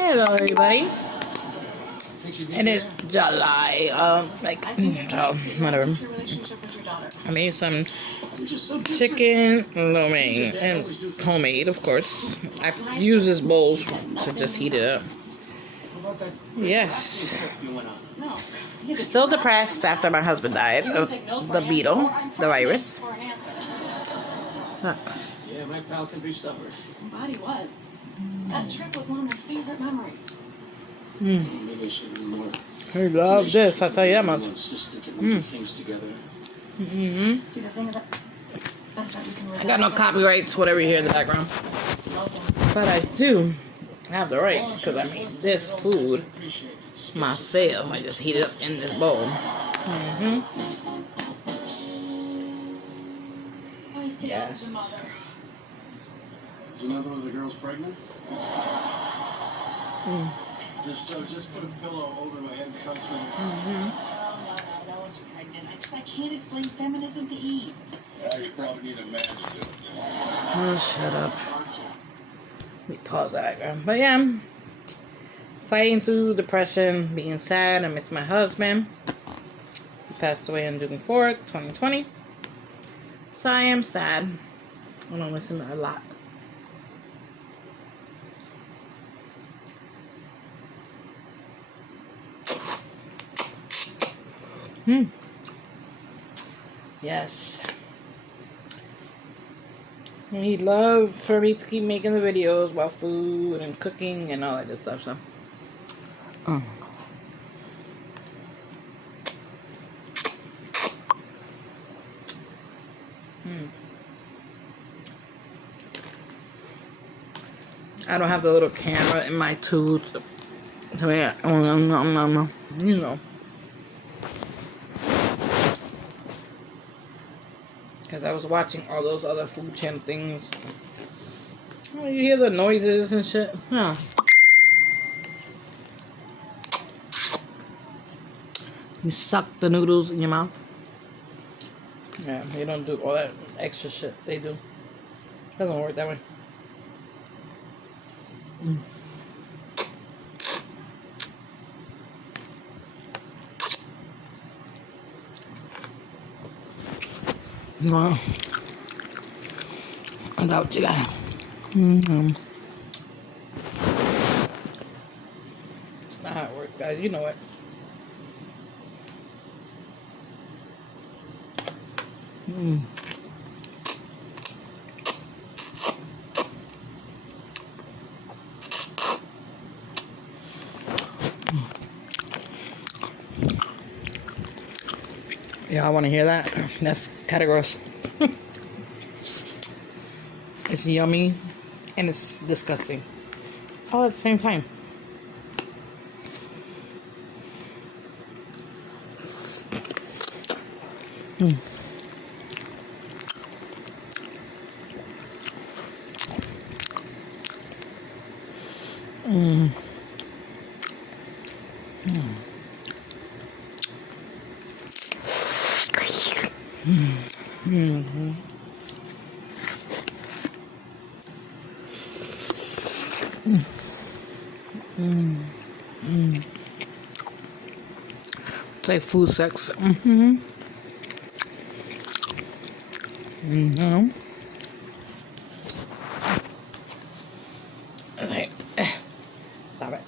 Hello, everybody. And it's July. Whatever. I made some chicken lo mein and homemade, of course. I use this bowl to just heat it up. Yes. Still depressed after my husband died of the beetle, the virus. Yeah, my pal can be stubborn. But he was. That trip was one of my favorite memories. Maybe I should do more. I love this, I tell you that much. Insistent that we do things together. See, the thing about that's how you can I got no copyrights, whatever you hear in the background. But I do have the rights because I made this food myself. I just heat it up in this bowl. Yes. Is another one of the girls pregnant? If so, just put a pillow over my head and come from No one's pregnant. I can't explain feminism to Eve. You probably need a man to do it. Oh, shut up. Let me pause that. But yeah, fighting through depression, being sad. I miss my husband. He passed away on June 4th, 2020. So I am sad. I don't miss him a lot. Yes. And he'd love for me to keep making the videos about food and cooking and all that good stuff, so. I don't have the little camera in my tooth. So yeah, you know. Because I was watching all those other food channel things. Oh, you hear the noises and shit. Huh. You suck the noodles in your mouth. Yeah, they don't do all that extra shit they do. Doesn't work that way. Well, that's what you got. It's not how it works, guys. You know it. Yeah, I want to hear that. That's kind of gross. It's yummy and it's disgusting all at the same time. It's like food sex. Okay. Stop it.